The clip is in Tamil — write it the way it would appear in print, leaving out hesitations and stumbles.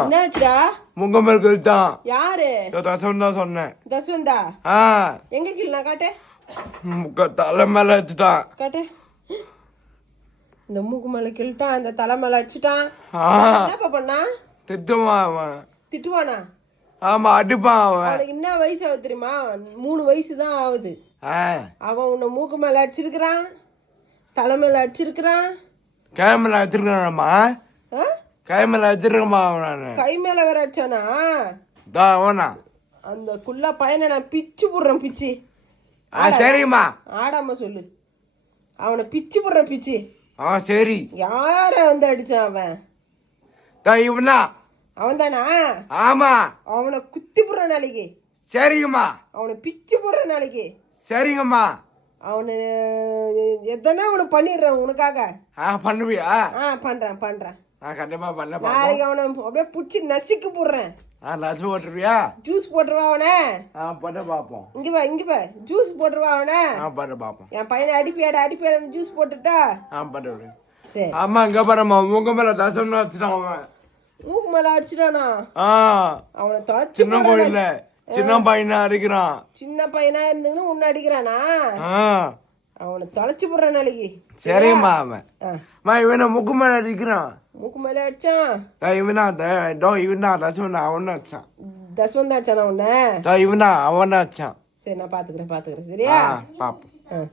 என்னாச்சுடா? முங்கமல் கிழிட்டான். யாரு? தசவன் தான் சொன்னேன். தஸ்வந்தா? எங்க கிள்ளா காட்டு. தலை மேல வச்சுட்டான். காட்டு. இந்த மூக்கு மேல கிழிட்டான், இந்த தலை மேல அடிச்சுட்டான். என்னப்பா பண்ணா? திட்டுவான் அவன். திட்டுவானா? ஆமா, அடிப்பான் அவன். அவனுக்கு என்ன வயசு ஆகுது தெரியுமா? 3 வயசு தான் ஆகுது. அவன் உன்னை மூக்கு மேல அடிச்சிருக்கிறான், தலை மேல அடிச்சிருக்கிறான். கை மேல வச்சிருக்கானம்மா. கை மேல வச்சிருக்கமா அவன். கை மேல வேற அடிச்சானா? அவனா அந்த குள்ள பையனை நான் பிச்சு போடுறேன், பிச்சு. சரிம்மா, ஆடாம சொல்லு. அவனை பிச்சு போடுறேன், பிச்சு. சரி. யார வந்து அடிச்சான் அவன்? இவனா? அவன் தானா? ஆமா. அவனை குத்தி போடுற நாளைக்கு. சரிங்கம்மா. அவனை பிச்சு போடுற நாளைக்கு. சரிங்கம்மா. அவனு எதனா அவனை பண்ணிடுறேன் உனக்காக. பண்ணுவியா? பண்றேன். கண்டிப்பா பண்ண. நாளைக்கு அவனை அப்படியே பிடிச்சி நசுக்கி போடுறேன். நசு போட்டுருவியா? ஜூஸ் போட்டுருவா அவனை. பண்ண பாப்போம். இங்க வா ஜூஸ் போட்டுருவா அவனை. பண்ண பாப்போம். என் பையனை அடிப்பியாட ஜூஸ் போட்டுட்டா. பண்ண. சரி. ஆமா, இங்க பாருமா, உங்க மேல தசம் வச்சுட்டான் அவன். மூக்கு மேல அடிச்சிட்டானா? அவனை தொலைச்சு. சின்ன கோயில்ல சின்ன பையனா அடிக்கிறான். சின்ன பையனா இருந்துன்னு உன்ன அடிக்கிறானா? அவனை தொலைச்சு போடுற நாளைக்கு. சரிம்மா. அவன் இவனை மூக்கு மேல அடிக்கிறான். மூக்கு மேல அடிச்சான். இவனா தசவன் அவன அடிச்சான். தஸ்வந்தா அடிச்சானா உன்ன? இவனா அவன அடிச்சான். சரி, நான் பாத்துக்கிறேன். சரியா? பாப்போம்.